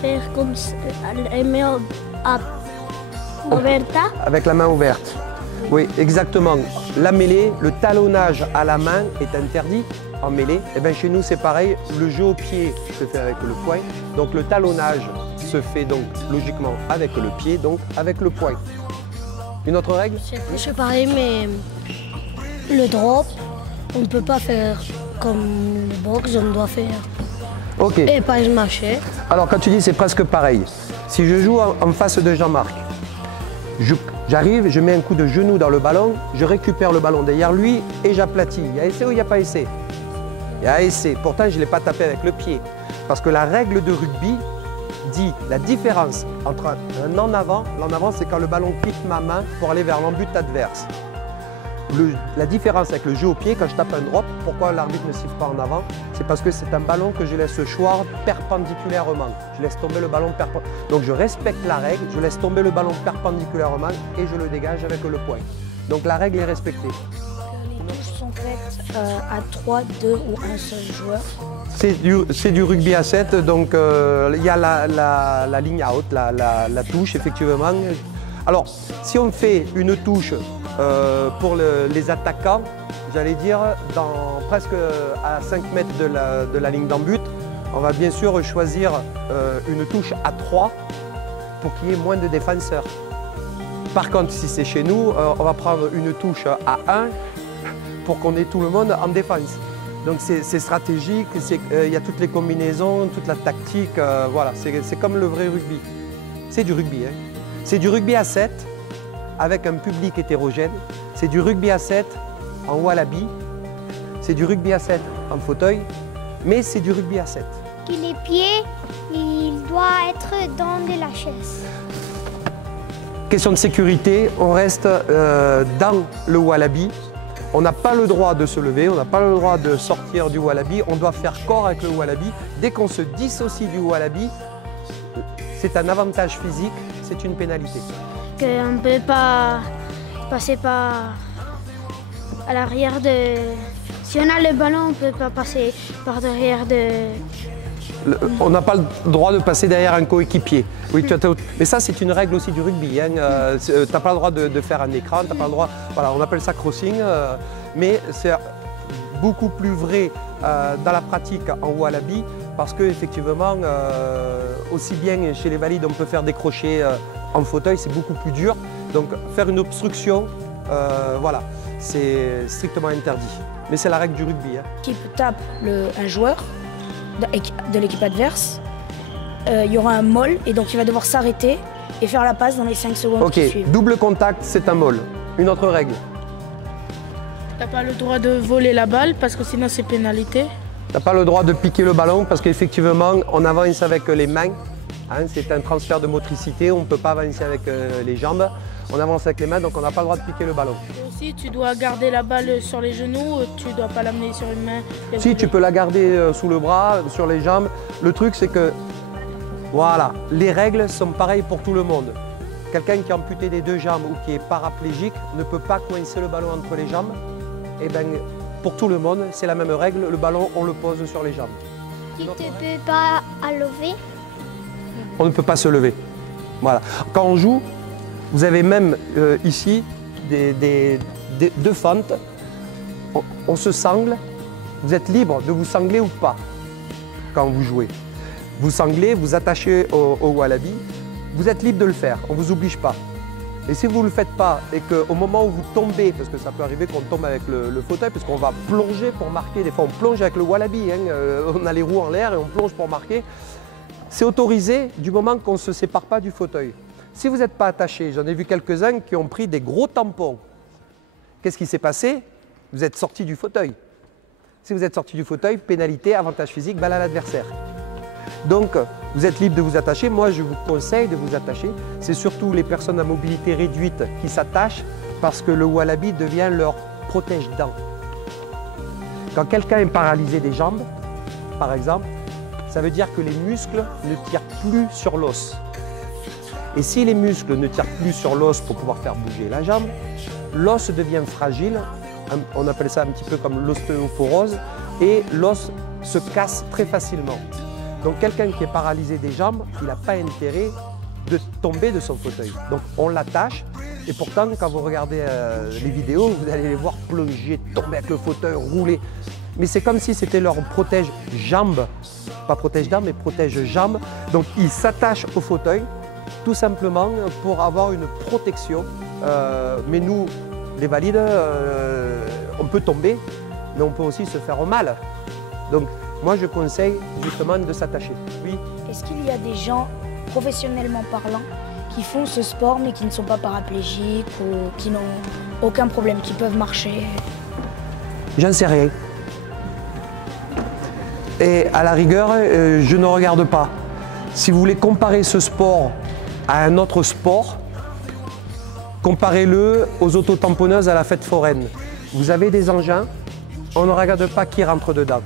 faire comme les mains ouvertes. Avec la main ouverte. Oui, exactement. La mêlée, le talonnage à la main est interdit en mêlée. Et bien chez nous, c'est pareil. Le jeu au pied se fait avec le poing. Donc le talonnage se fait donc logiquement avec le pied, donc avec le poing. Une autre règle? C'est pareil, mais le drop, on ne peut pas faire comme le box, on doit faire. Ok. Et pas le marché. Alors quand tu dis c'est presque pareil, si je joue en face de Jean-Marc, j'arrive, je mets un coup de genou dans le ballon, je récupère le ballon derrière lui et j'aplatis. Il y a essai ou il n'y a pas essai? Il y a essai. Pourtant, je ne l'ai pas tapé avec le pied. Parce que la règle de rugby dit la différence entre un en avant. L'en avant, c'est quand le ballon quitte ma main pour aller vers l'embut adverse. La différence avec le jeu au pied, quand je tape un drop, pourquoi l'arbitre ne siffle pas en avant? C'est parce que c'est un ballon que je laisse choir perpendiculairement. Je laisse tomber le ballon perpendiculairement. Donc je respecte la règle, je laisse tomber le ballon perpendiculairement et je le dégage avec le poing. Donc la règle est respectée. Les touches sont faites à 3, 2 ou un seul joueur. C'est du rugby à 7, donc il y a la ligne out, la touche effectivement. Alors, si on fait une touche pour les attaquants, j'allais dire presque à 5 mètres de la ligne d'en-but, on va bien sûr choisir une touche à 3 pour qu'il y ait moins de défenseurs. Par contre, si c'est chez nous, on va prendre une touche à 1 pour qu'on ait tout le monde en défense. Donc c'est stratégique, il y a toutes les combinaisons, toute la tactique, voilà, c'est comme le vrai rugby. C'est du rugby, hein. C'est du rugby à 7 avec un public hétérogène. C'est du rugby à 7 en wallaby. C'est du rugby à 7 en fauteuil, mais c'est du rugby à 7. Les pieds, il doit être dans de la chaise. Question de sécurité, on reste dans le wallaby. On n'a pas le droit de se lever, on n'a pas le droit de sortir du wallaby. On doit faire corps avec le wallaby. Dès qu'on se dissocie du wallaby, c'est un avantage physique, c'est une pénalité. Qu'on ne peut pas passer à l'arrière de... Si on a le ballon, on ne peut pas passer par derrière de... On n'a pas le droit de passer derrière un coéquipier. Oui, mais ça, c'est une règle aussi du rugby. Hein. Tu n'as pas le droit de faire un écran, tu n'as pas le droit... Voilà, on appelle ça crossing, mais c'est beaucoup plus vrai dans la pratique en wallaby parce qu'effectivement, aussi bien chez les valides, on peut faire des crochets en fauteuil, c'est beaucoup plus dur. Donc faire une obstruction, voilà, c'est strictement interdit. Mais c'est la règle du rugby. Hein. L'équipe tape un joueur de l'équipe adverse, il y aura un maul et donc il va devoir s'arrêter et faire la passe dans les 5 secondes qui suivent. Double contact, c'est un maul. Une autre règle. T'as pas le droit de voler la balle parce que sinon c'est pénalité. T'as pas le droit de piquer le ballon parce qu'effectivement on avance avec les mains. Hein, c'est un transfert de motricité, on ne peut pas avancer avec les jambes. On avance avec les mains, donc on n'a pas le droit de piquer le ballon. Et aussi, tu dois garder la balle sur les genoux, tu ne dois pas l'amener sur une main. Si, tu peux la garder sous le bras, sur les jambes. Le truc, c'est que, voilà, les règles sont pareilles pour tout le monde. Quelqu'un qui est amputé des 2 jambes ou qui est paraplégique ne peut pas coincer le ballon entre les jambes. Et bien, pour tout le monde, c'est la même règle. Le ballon, on le pose sur les jambes. Tu ne peux pas lever. On ne peut pas se lever. Voilà. Quand on joue, vous avez même ici deux fentes. On se sangle. Vous êtes libre de vous sangler ou pas quand vous jouez. Vous sanglez, vous attachez au wallaby. Vous êtes libre de le faire. On ne vous oblige pas. Et si vous ne le faites pas et qu'au moment où vous tombez, parce que ça peut arriver qu'on tombe avec le fauteuil, parce qu'on va plonger pour marquer. Des fois, on plonge avec le wallaby. Hein, on a les roues en l'air et on plonge pour marquer. C'est autorisé du moment qu'on ne se sépare pas du fauteuil. Si vous n'êtes pas attaché, j'en ai vu quelques-uns qui ont pris des gros tampons. Qu'est-ce qui s'est passé? Vous êtes sorti du fauteuil. Si vous êtes sorti du fauteuil, pénalité, avantage physique, balle à l'adversaire. Donc, vous êtes libre de vous attacher. Moi, je vous conseille de vous attacher. C'est surtout les personnes à mobilité réduite qui s'attachent parce que le wallaby devient leur protège-dents. Quand quelqu'un est paralysé des jambes, par exemple, ça veut dire que les muscles ne tirent plus sur l'os. Et si les muscles ne tirent plus sur l'os pour pouvoir faire bouger la jambe, l'os devient fragile, on appelle ça un petit peu comme l'ostéoporose, et l'os se casse très facilement. Donc quelqu'un qui est paralysé des jambes, il n'a pas intérêt de tomber de son fauteuil. Donc on l'attache et pourtant quand vous regardez les vidéos, vous allez les voir plonger, tomber avec le fauteuil, rouler. Mais c'est comme si c'était leur protège-jambes, pas protège-dents mais protège-jambes. Donc ils s'attachent au fauteuil tout simplement pour avoir une protection. Mais nous, les valides, on peut tomber, mais on peut aussi se faire mal. Donc moi je conseille justement de s'attacher. Oui. Est-ce qu'il y a des gens, professionnellement parlant, qui font ce sport mais qui ne sont pas paraplégiques ou qui n'ont aucun problème, qui peuvent marcher? J'en sais rien. Et à la rigueur, je ne regarde pas. Si vous voulez comparer ce sport à un autre sport, comparez-le aux autotamponneuses à la fête foraine. Vous avez des engins, on ne regarde pas qui rentre dedans.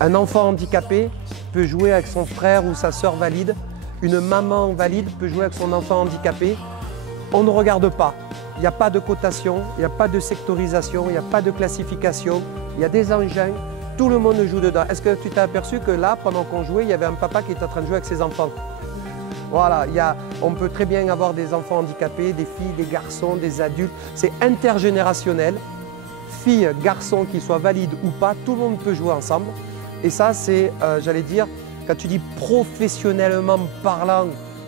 Un enfant handicapé peut jouer avec son frère ou sa sœur valide. Une maman valide peut jouer avec son enfant handicapé. On ne regarde pas. Il n'y a pas de cotation, il n'y a pas de sectorisation, il n'y a pas de classification. Il y a des engins, tout le monde joue dedans. Est-ce que tu t'es aperçu que là, pendant qu'on jouait, il y avait un papa qui était en train de jouer avec ses enfants? Voilà, on peut très bien avoir des enfants handicapés, des filles, des garçons, des adultes. C'est intergénérationnel. Filles, garçons, qu'ils soient valides ou pas, tout le monde peut jouer ensemble. Et ça, c'est, j'allais dire, quand tu dis professionnellement parlant,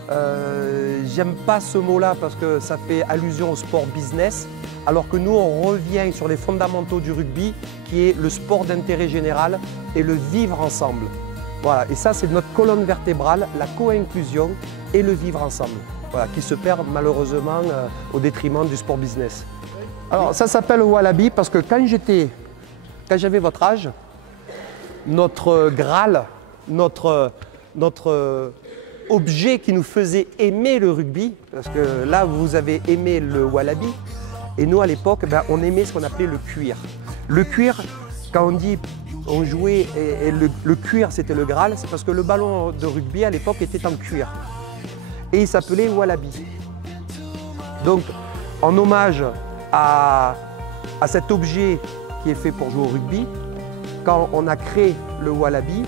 j'aime pas ce mot-là parce que ça fait allusion au sport business, alors que nous, on revient sur les fondamentaux du rugby, qui est le sport d'intérêt général et le vivre ensemble. Voilà, et ça, c'est notre colonne vertébrale, la co-inclusion et le vivre ensemble, voilà, qui se perd malheureusement au détriment du sport business. Alors, ça s'appelle Wallaby parce que quand j'avais votre âge, notre Graal, notre objet qui nous faisait aimer le rugby, parce que là, vous avez aimé le Wallaby, et nous, à l'époque, on aimait ce qu'on appelait le cuir. Le cuir, quand on dit on jouait et le cuir c'était le Graal, c'est parce que le ballon de rugby à l'époque était en cuir. Et il s'appelait Wallaby. Donc en hommage à cet objet qui est fait pour jouer au rugby, quand on a créé le Wallaby,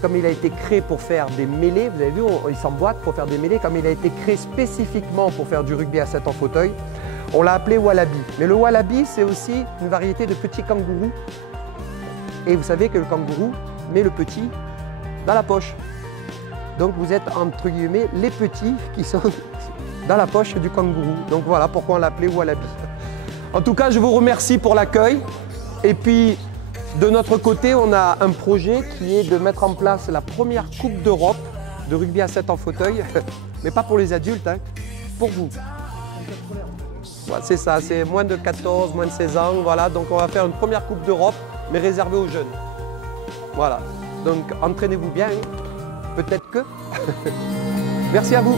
comme il a été créé pour faire des mêlées, vous avez vu, il s'emboîte pour faire des mêlées, comme il a été créé spécifiquement pour faire du rugby à 7 en fauteuil, on l'a appelé Wallaby. Mais le Wallaby, c'est aussi une variété de petits kangourous. Et vous savez que le kangourou met le petit dans la poche. Donc vous êtes entre guillemets les petits qui sont dans la poche du kangourou. Donc voilà pourquoi on l'a appelé Wallaby. En tout cas, je vous remercie pour l'accueil. Et puis, de notre côté, on a un projet qui est de mettre en place la première Coupe d'Europe de rugby à 7 en fauteuil. Mais pas pour les adultes, hein, pour vous. Voilà, c'est ça, c'est moins de 14, moins de 16 ans. Voilà, donc on va faire une première Coupe d'Europe, mais réservée aux jeunes. Voilà, donc entraînez-vous bien, hein. Peut-être que. Merci à vous.